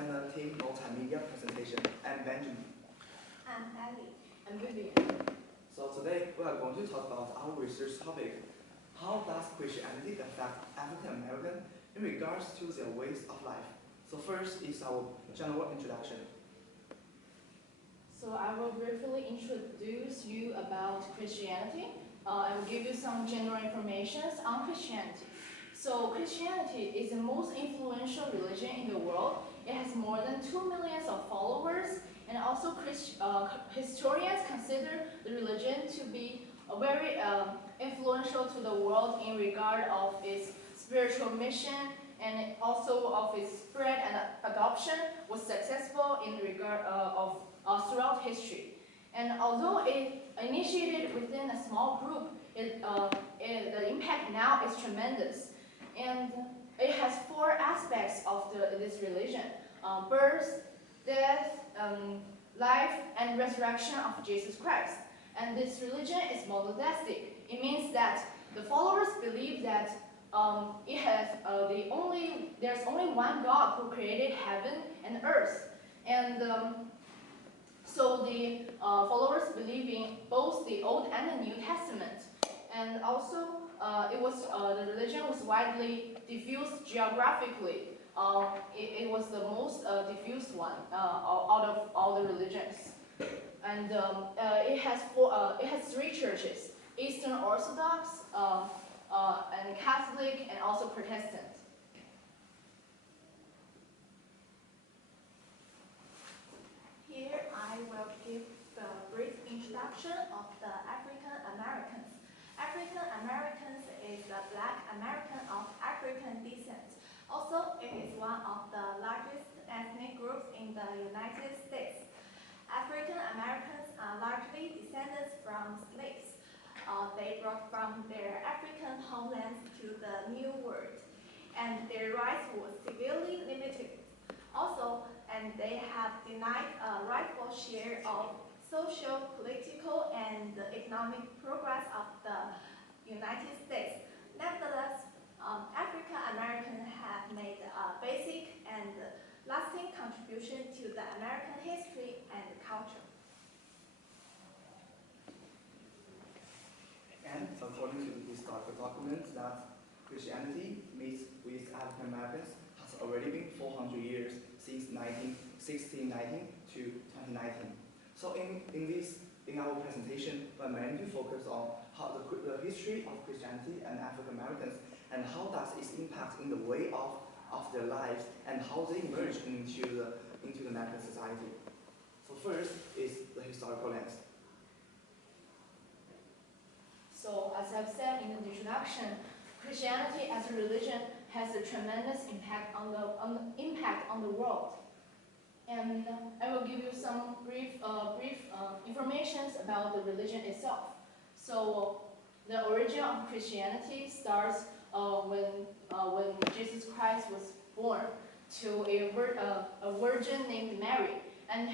present a team multimedia presentation. I'm Benjamin. I'm Ellie. I'm Vivian. So today we are going to talk about our research topic. How does Christianity affect African Americans in regards to their ways of life? So first is our general introduction. So I will briefly introduce you about Christianity. I will give you some general information on Christianity. So Christianity is the most influential religion in the world. It has more than 2 million of followers, and also historians consider the religion to be very influential to the world in regard of its spiritual mission, and also of its spread and adoption was successful in regard throughout history. And although it initiated within a small group, the impact now is tremendous. And it has 4 aspects of this religion: birth, death, life, and resurrection of Jesus Christ. And this religion is monotheistic. It means that the followers believe that there's only one God who created heaven and earth. And so the followers believe in both the Old and the New Testament. And also, the religion was widely diffused geographically. It was the most diffused one out of all the religions. And it has 3 churches: Eastern Orthodox, and Catholic, and also Protestant. Here I will give the brief introduction of the African Americans. African Americans is a Black American of African descent. Also, it is one of the largest ethnic groups in the United States. African Americans are largely descendants from slaves. They brought from their African homelands to the New World, and their rights were severely limited. Also, and they have denied a rightful share of social, political, and economic progress of the United States. Nevertheless, African Americans have made a basic and lasting contribution to the American history and culture. And according to the historical documents, that Christianity meets with African Americans has already been 400 years since 1619 to 2019. So in our presentation, we're mainly focus on how the history of Christianity and African Americans, and how does it impact in the way of their lives, and how they emerge into the American society. So first is the historical lens. So as I've said in the introduction, Christianity as a religion has a tremendous impact on the world. And I will give you some brief information about the religion itself. So the origin of Christianity starts when Jesus Christ was born to a virgin named Mary. And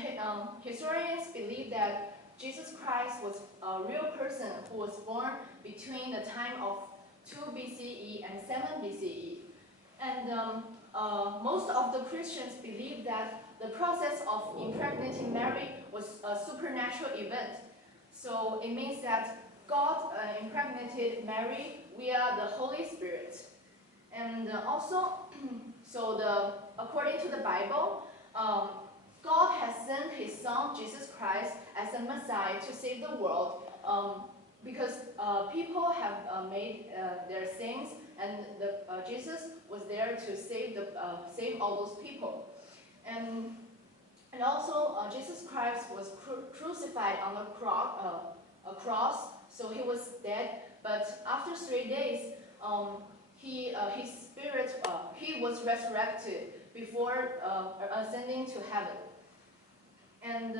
historians believe that Jesus Christ was a real person who was born between the time of 2 BCE and 7 BCE. And most of the Christians believe that the process of impregnating Mary was a supernatural event. So it means that God impregnated Mary via the Holy Spirit. And also, according to the Bible, God has sent his son, Jesus Christ, as a Messiah to save the world, because people have made their sins, and Jesus was there to save all those people. And also, Jesus Christ was crucified on a cross, so he was dead. But after 3 days, his spirit he was resurrected before ascending to heaven. And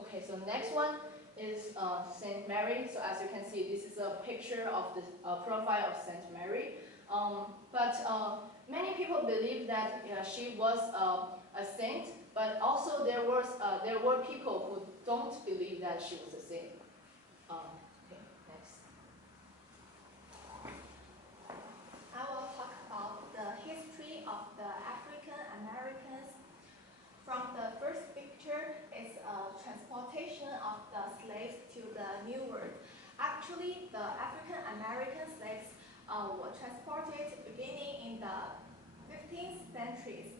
okay, so next one is Saint Mary. So as you can see, this is a picture of the profile of Saint Mary. But many people believe that she was a saint, but also there were people who don't believe that she was a saint. Okay, next. I will talk about the history of the African Americans were transported beginning in the 15th centuries,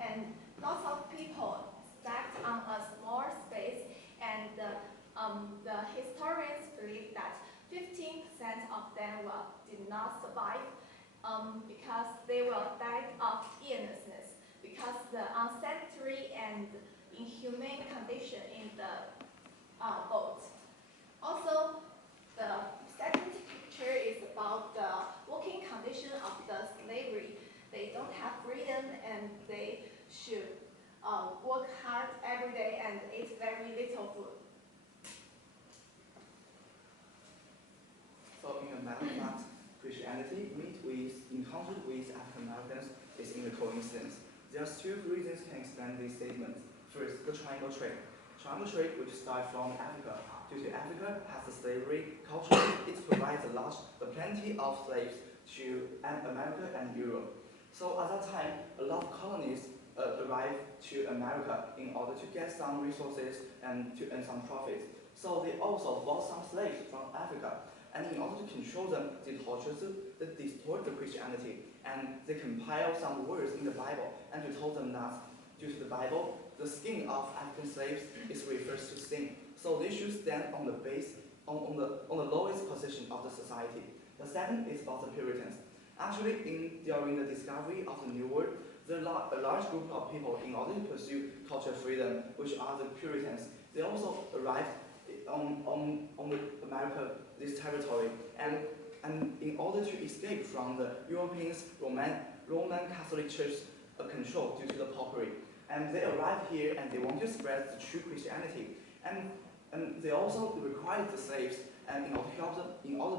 and lots of people stacked on a small space, and the historians believe that 15% of them did not survive because they will die of illnesses, because the unsanitary and inhumane condition in the boat. Also, the second picture is about the working condition of the slavery. They don't have freedom, and they should work hard every day and eat very little food. So in a matter of fact, Christianity encountered with African Americans is in the coincidence. There are two reasons can explain this statement. First, the triangle trade. Triangle trade, which started from Africa. Due to Africa has a slavery culture, it provides plenty of slaves to America and Europe. So at that time, a lot of colonies arrived to America in order to get some resources and to earn some profits. So they also bought some slaves from Africa. And in order to control them, they distort the Christianity. And they compile some words in the Bible and to tell them that due to the Bible, the skin of African slaves is refers to sin. So they should stand on the on the lowest position of the society. The second is about the Puritans. Actually, during the discovery of the New World, there are a large group of people in order to pursue cultural freedom, which are the Puritans. They also arrived on America, this territory, and in order to escape from the Europeans' Roman Catholic Church control due to the popery. And they arrived here and they want to spread the true Christianity. And they also required the slaves and in order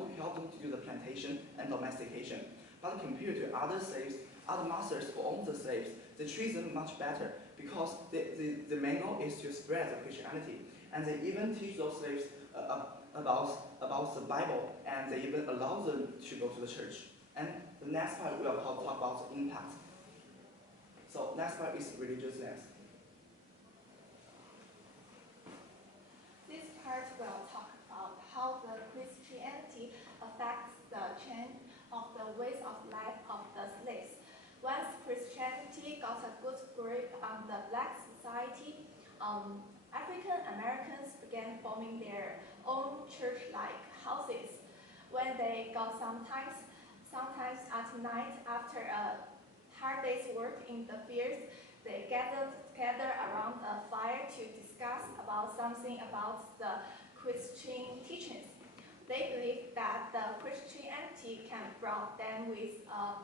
to help them to do the plantation and domestication. But compared to other slaves, other masters who own the slaves, they treat them much better because the main goal is to spread the Christianity. And they even teach those slaves about the Bible, and they even allow them to go to the church. And the next part we will talk about the impact. So next part is religiousness. This part will talk about how the Christianity affects the change of the ways of life of the slaves. Once Christianity got a good grip on the black society, African Americans began forming their own church-like houses. When they got sometimes at night after a hard day's work in the fields, they gathered together around a fire to discuss about something about the Christian teachings. They believed that the Christianity can bring them with a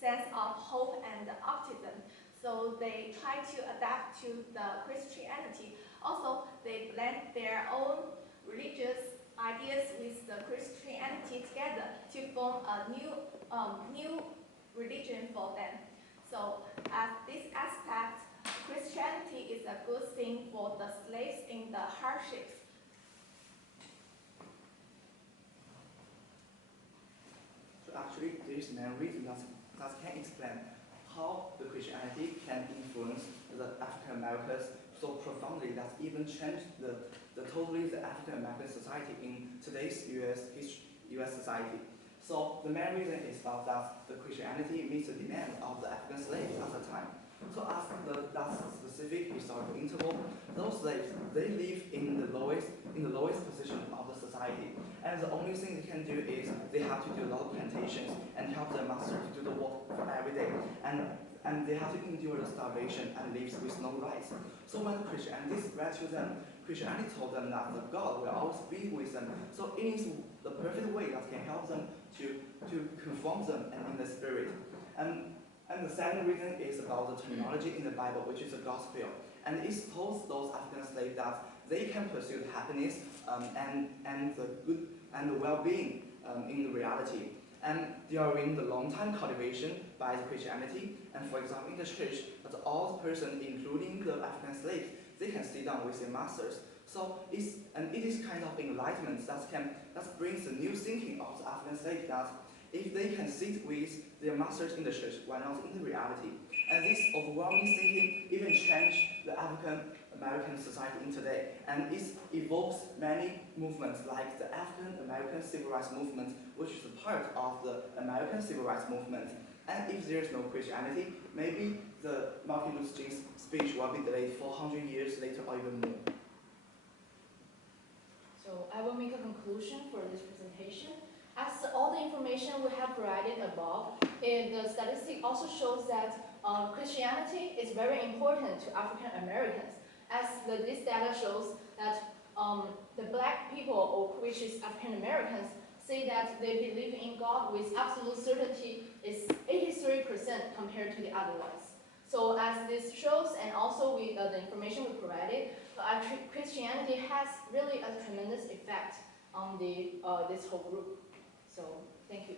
sense of hope and optimism. So they try to adapt to the Christianity. Also, they blend their own religious ideas with the Christianity together to form a new religion for them. So at this aspect, Christianity is a good thing for the slaves in the hardships. So actually, there is many reasons that can explain how the Christianity can influence the African Americans so profoundly that even changed the African American society in today's U.S. society. So the main reason is about that the Christianity meets the demand of the African slaves at the time. So after that specific historical interval, those slaves they live in the lowest position of the society, and the only thing they can do is they have to do a lot of plantations and help their master to do the work for every day, and they have to endure the starvation and live with no rights. So when Christianity spread to them, Christianity told them that the God will always be with them. So it is the perfect way that can help them to conform them and in the spirit. And the second reason is about the terminology in the Bible, which is the gospel. And it tells those African slaves that they can pursue the happiness and the good and the well-being in the reality. And during the long-time cultivation by the Christianity, and for example in the church, that all persons, including the African slaves, they can sit down with their masters. So it is kind of enlightenment that brings the new thinking of the African slave that if they can sit with their masters in the church, why not in the reality? And this overwhelming thinking even changed the African American society in today, and it evokes many movements like the African American Civil Rights Movement, which is a part of the American Civil Rights Movement. And if there is no Christianity, maybe the Martin Luther King's speech will be delayed 400 years later or even more. So I will make a conclusion for this presentation. As all the information we have provided above, the statistic also shows that Christianity is very important to African Americans, as this data shows that the black people, which is African Americans, say that they believe in God with absolute certainty is 83% compared to the other ones. So as this shows, and also with the information we provided, Christianity has really a tremendous effect on this whole group. So thank you.